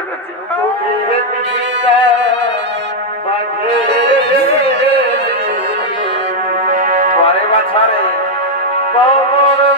ভালোবেসে ফেলেছি কবর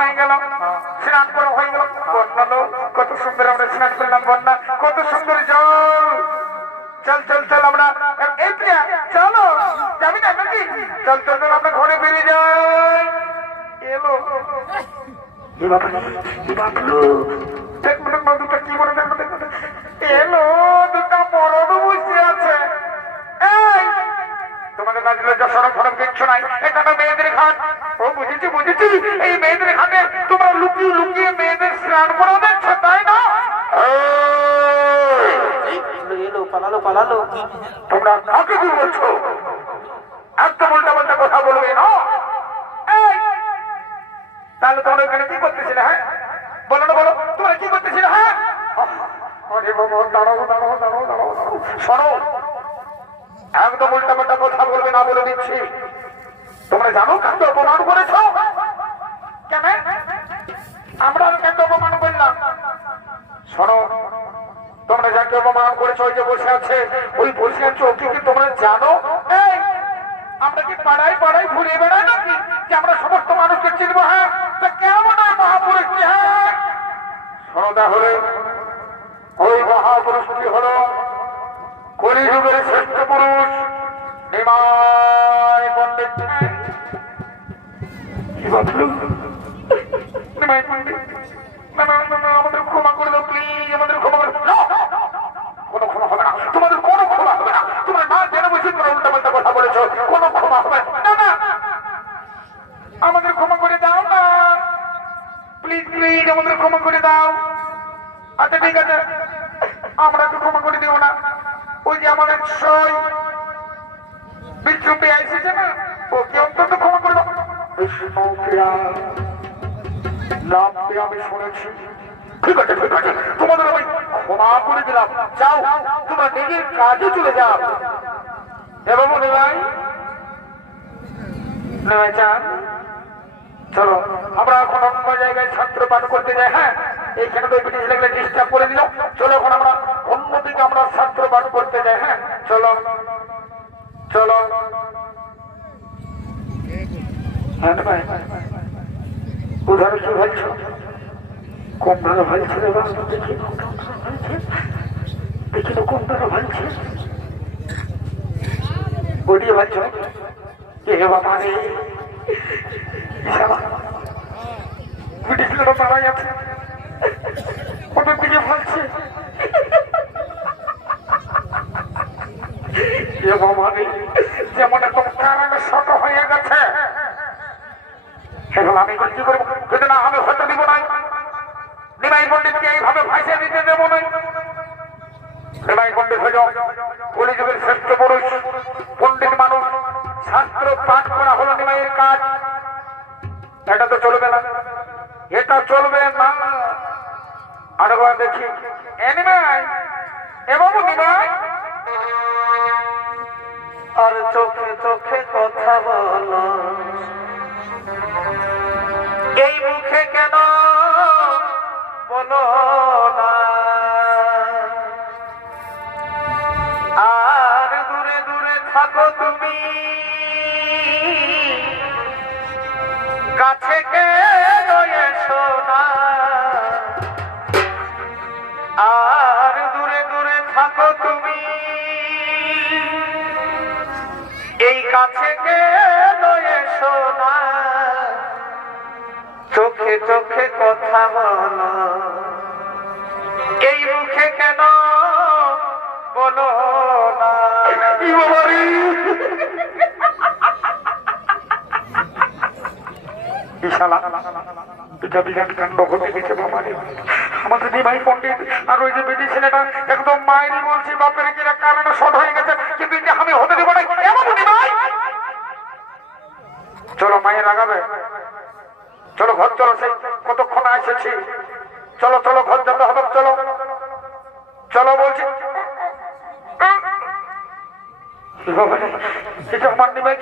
হয়ে গেল। স্নান করা হয়ে গেল। বন্যা লো কত সুন্দর আমরা স্নান করলাম বন্যা। কত সুন্দর জল। চল চল চল আমরা। এই প্রিয়া চলো। যাবি না নাকি? চল চল চল আমরা ঘরে ফিরে যাই। এলো। কি বলে, দেখো। এলো দুটো মরদ বসে আছে। তোমাদের কাছে লজ্জা সরম ফরম কিচ্ছু নাই। এটা বুঝেছি এই মেয়েদের ঘাটে তোমরা লুকিয়ে লুকিয়ে মেয়েদের স্নান করা দিচ্ছ তাই না? এলো পালালো পালালো তোমরা কাকে কি বলছো? একদম উল্টা পাল্টা কথা বলবে না? তাহলে তোমরা এখানে কি করতেছিলে হ্যাঁ? বলো না বলো তোমরা কি করতেছিলে হ্যাঁ? আরে বাবা দাঁড়াও দাঁড়াও দাঁড়াও দাঁড়াও শোনো একদম উল্টা পাল্টা কথা বলবে না বলে দিচ্ছি। তোমরা জানো কাকে অপমান করেছ? কেন? আমরা কেন অপমান করলাম। শোনো, তোমরা যাকে অপমান করেছ, ওই যে বসে আছে, ওই বসে আছে, ওকে তোমরা জানো? আমরা কি পাড়ায় পাড়ায় ঘুরে বেড়াই নাকি? যে আমরা সমস্ত মানুষকে চিনবো হ্যাঁ? তা কেমন ওই মহাপুরুষটি হ্যাঁ? শোনো তাহলে, ওই মহাপুরুষটি হলো কলিযুগের শ্রেষ্ঠ পুরুষ, নিমাই পণ্ডিত। কি ভাবলো নিমাই পণ্ডিত না না না না আমাদের ক্ষমা করে দাও প্লিজ আমাদের ক্ষমা করে কোনো ক্ষমা হবে না তোমাদের কোনো ক্ষমা হবে না তোমার মা জেনে বসে তোমরা উল্টা পাল্টা কথা বলেছ কোনো ক্ষমা হবে না না আমাদের ক্ষমা করে দাও না প্লিজ প্লিজ আমাদের ক্ষমা করে দাও আচ্ছা ঠিক আছে আমরা তো ক্ষমা করে দিও না ওই যে আমাদের সই বিচ্ছুপে এসেছে না ওকে অন্তত ক্ষমা করে দাও নামটি আমি শুনেছি? ঠিক আছে ঠিক আছে তোমাদের আমি ক্ষমা করে দিলাম। যাও, তোমরা নিজের কাজে চলে যাও। এবং নিমাই নিমাই চান? চলো, আমরা এখন অন্য জায়গায় ছাত্র পাঠ করতে যাই। হ্যাঁ এইখানে তো ডিস্টার্ব করে দিল চলো এখন আমরা অন্যদিকে আমরা ছাত্র পাঠ করতে যাই। হ্যাঁ চলো চলো। হ্যাঁ ভাই। উধার কি ভাবছ কম ভালো বাবা দেখি। দেখি কম ভালো ভাবছে বডিয়ে ভাবছ কে বাবা রে লোক মারা গেছে ওদের দিকে ভাবছে এ বাবা রে, যেমন এখন কারণে শত হয়ে গেছে এখন আমি কি করব পণ্ডিত আর ওই যে একদম বলছি, বাপের হয়ে গেছে, কিন্তু আমি হতে দেবো না চলো মায়ের লাগাবে চলো ঘর, চলো সেই কতক্ষণ এসেছি। চলো চলো ঘর, যেতে হবে চলো। চলো বলছি। এটা আমার নিমাই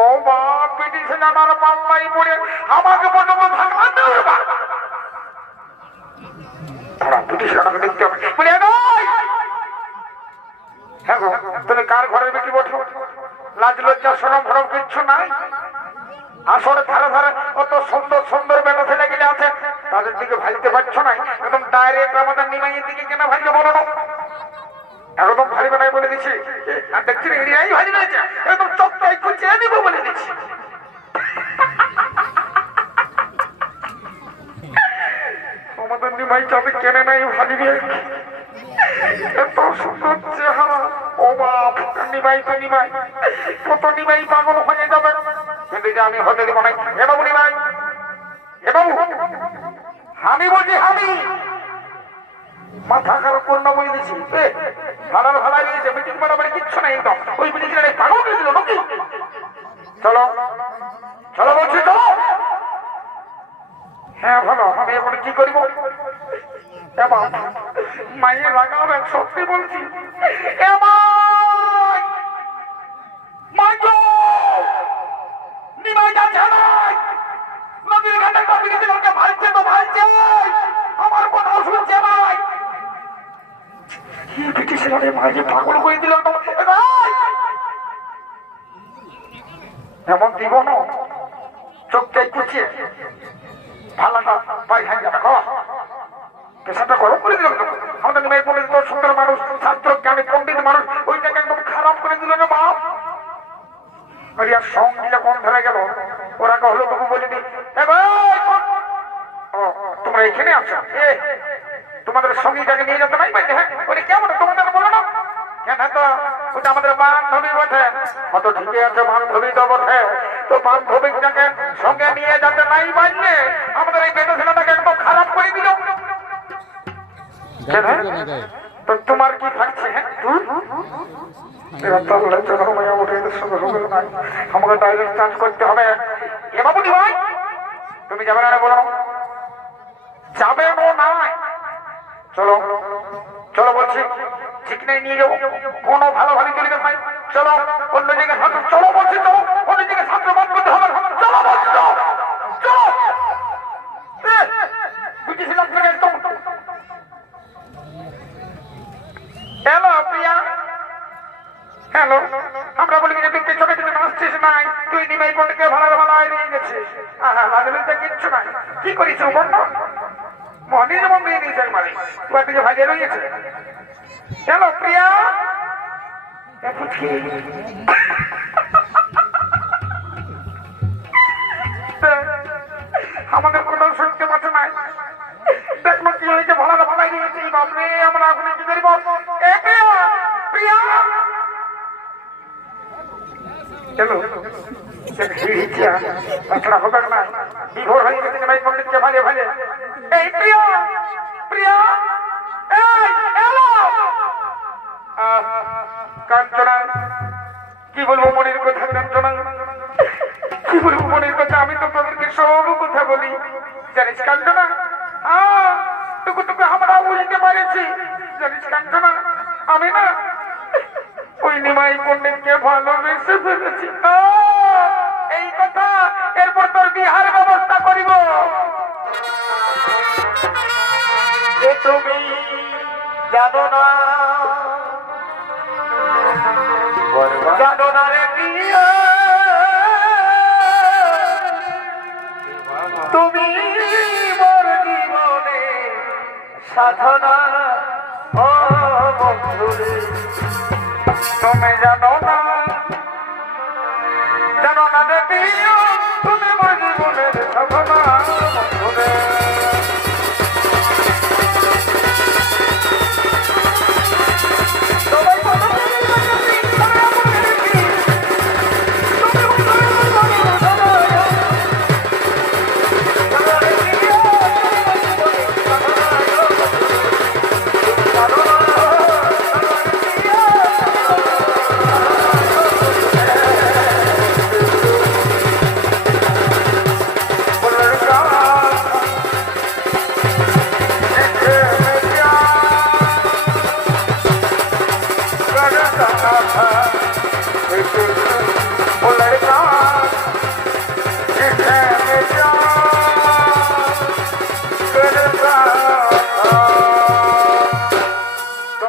ও মা। সিনেমার পাল্লাই পড়ে আমাকে পর্যন্ত "এই!" হ্যাঁ তাদের দিকে ভালতে পারছ না? একদম ডাইরেক্ট আমাদের নিমাইয়ের দিকে কেন ভালতে বলো একদম ভারী বানাই বলে দিচ্ছি আর দেখছি এরিয়াই ভারী একদম চকটাই খুঁচিয়ে দিব বলে দিচ্ছি নিমাই চাপে কেনে নাই ভারী বিয়ে এত সুন্দর চেহারা। ও বাপ, নিমাই তো নিমাই। কত নিমাই পাগল হয়ে যাবে। কিন্তু আমি হতে দিব নিমাই। আমি বলছি আমি মাথা খারাপ করে না, বলে দিছি। ভাড়ার ভাড়া নিয়েছে মিটিং কিচ্ছু নাই একদম ওই মিটিং পাগল করে নাকি? চলো। চলো বলছি হ্যাঁ ভালো, আমি এখন কি করিব? এবার মায়ের লাগাবে সত্যি বলছি। এবার মাইকো নিমাই যাচ্ছে না। নদীর ঘাটে কবি দিলকে ভালছে তো ভালছে। আমার কথা শুনছে ভাই কি ব্রিটিশ রে মাঝে করে দিল! এমন দিব না। চোখটাই কুচিয়ে। ভালোটা পাই খাই যাবে কো পেশাটা গরম করে দিল। আমাদের নিমাই পণ্ডিত তো সুন্দর মানুষ ছাত্র জ্ঞানী পণ্ডিত মানুষ ওইটাকে একদম খারাপ করে দিল না বাপ। আর সঙ্গীলা কোন ধরে গেল? ওরা কহলো তবু বলে দি "এ ও, তোমরা এখানে আছো? তোমাদের সঙ্গীটাকে নিয়ে যেতে নাই পাইলে হ্যাঁ ওরে কেমন? তোমাদের বলো না। কেন তো ওটা আমাদের বান্ধবী বটে। কত ঠিকই আছে বান্ধবী তো বটে। তো বান্ধবীটাকে সঙ্গে নিয়ে যেতে নাই পাইলে আমাদের এই বেটা ছেলেটাকে একদম খারাপ করে দিল। তো তোমার কি থাকছে হ্যাঁ? আমাকে ডাইরেক্ট চার্জ করতে হবে। এ বাবু ভাই তুমি যাবে না বলো যাবে নাই। চলো চলো বলছি। ঠিক নেই নিয়ে যাব কোনো ভালো ভালো চলে ভাই চলো অন্য জায়গায় চলো বলছি চলো। অন্য জায়গায় হ্যালো, প্রিয়া। হ্যালো, আমরা বলি যে তুই পেছনে পেছনে আসছিস নাই, তুই নিমাই বোনকে ভালো ভালো নিয়ে গেছিস আহা তো কিচ্ছু নাই। কি করিস না মনে। যেমন দিয়েছে একবারে তোমার দিকে ভাজে রয়েছে। এ আমাদের কোনো শুনতে পাচ্ছে নাই দেখল কি হয়েছে ভালো ভালো নিয়েছি বাপরে আমরা এখন কি প্রিয়া! চলো। তাছাড়া হবে না। বিভোর হয়ে গেছে ভাই পণ্ডিতকে ভালে ভালে এই প্রিয়া প্রিয়া! এই এলো! আহ, কাঞ্চনা। কি বলব, মনের কথা কাঞ্চনা? কি বলব, মনের কথা? আমি তো তোদেরকে সব কথা বলি। জানিস কাঞ্চনা? টুকু টুকু আমরা উল্টে মারেছি জানিস কাঞ্চনা? আমি না ওই নিমাই পণ্ডিতকে ভালোবেসে ফেলেছি। এই কথা এরপর তোর বিহার ব্যবস্থা করিব। তুমি জানো না জানো না রে তুমি মোর জীবনে সাধনা ও বন্ধুরে তুমি জানো না জানো না দেবী তুমি আমার জীবনের সাধনা বন্ধুরে।